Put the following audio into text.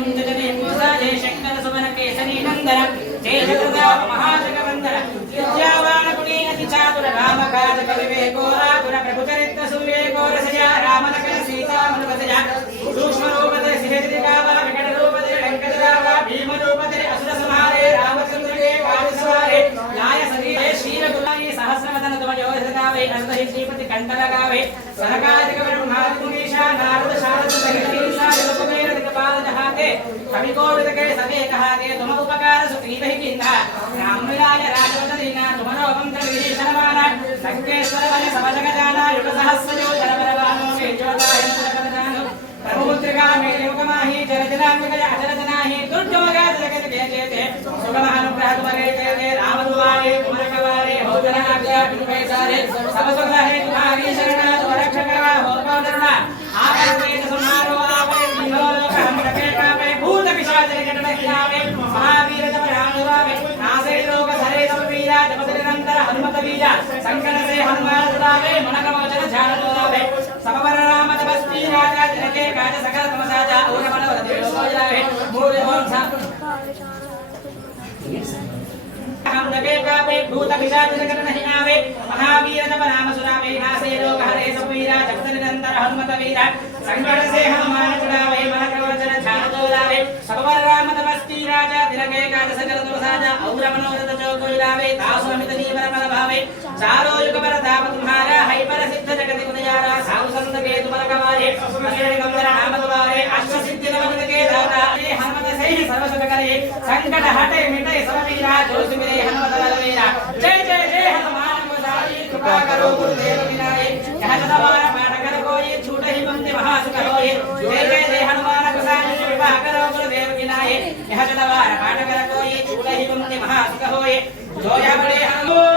मुंजने मूसा जय शंकर सुमन केसरी नंदन जय जगदा महाजगवंदन विद्यावान गुणी अति चातुर राम काज कविवेको आतुर प्रभु चरित्र सुविवेको रसया राम लखन सीता मनोरथया सूक्ष्म रूपते सिद्धि विकट रूपते वेंकटरावा भीम रूपते असुर संहारे रामचंद्र के काज सवारे लाय सदी श्री रघुनाथी सहस्रवदन तुम योधगावे नंदहि श्रीपति कंठ लगावे सनकादिक ब्रह्मादि मुनीषा नारद शारद सहित ईसा जगतमेर दिगपाल जहाते कवि कोविद के सवे कहाते तुम उपकार सुखी वहि किंधा राम मिलाय राजवदनीना तुम रोगम विभीषणमान लंकेश्वर बलि सब जग जाना युग सहस्र जो जलबलवानो मे ज्योताय जगदानो प्रभु मुद्रिका मे योगमाहि जल जलांगय अचल जनाहि दुर्जोगा जगत के जेते सुगमानुग्रह तुम्हारे तेरे राम दुआरे तुम रखवारे हो जना आज्ञा तुम सारे सब सुख है तुम्हारी शरण तुम रक्षक हो करुणा आपे समारो आपे जीवो हम रखे कापे भूत पिशाच निकट नहीं आवे महावीर जब राम दुआवे नासे लोक धरे सब वीरा जब निरंतर हनुमत वीरा संकट से हनुमान छुड़ावे मन का वचन ध्यान दोलावे सब पर राम तपस्वी राजा जिनके काज सकल तम साजा और मनोरथ देव हो जावे मूल और सा हम लगे कापे भूत पिशाच निकट नहीं आवे महावीर जब नाम सुनावे नासे लोक हरे सब वीरा जगत निरंतर हनुमत वीरा संकट से हनुमान छुड़ावे मन का वचन ध्यान दोलावे सब पर राम तपस्वी राजा जिनके काज सकल तम साजा और मनोरथ जो कोई लावे तासु अमित जीवन फल भावे चारों युग पर ताप तुम्हारा है पर सिद्ध जगत गुणयारा साधु संत के तुम रखवारे अखिल गंभीर नाम तुम्हारे अष्ट सिद्धि नवनिध के दाता हनुमत से ही सर्व सुख करे संकट हटे मिटे सब वीरा जो सुमिरे हनुमत बलवीरा जय जय जय हनुमान गोसाई कृपा करो गुरुदेव विनाय यह सदावार पाठ कर कोई छूट ही बंदे महासुख होए जय जय जय हनुमान गोसाई कृपा करो गुरुदेव विनाय यह सदावार पाठ कर कोई छूट ही बंदे महासुख होए जो या बड़े हनुमान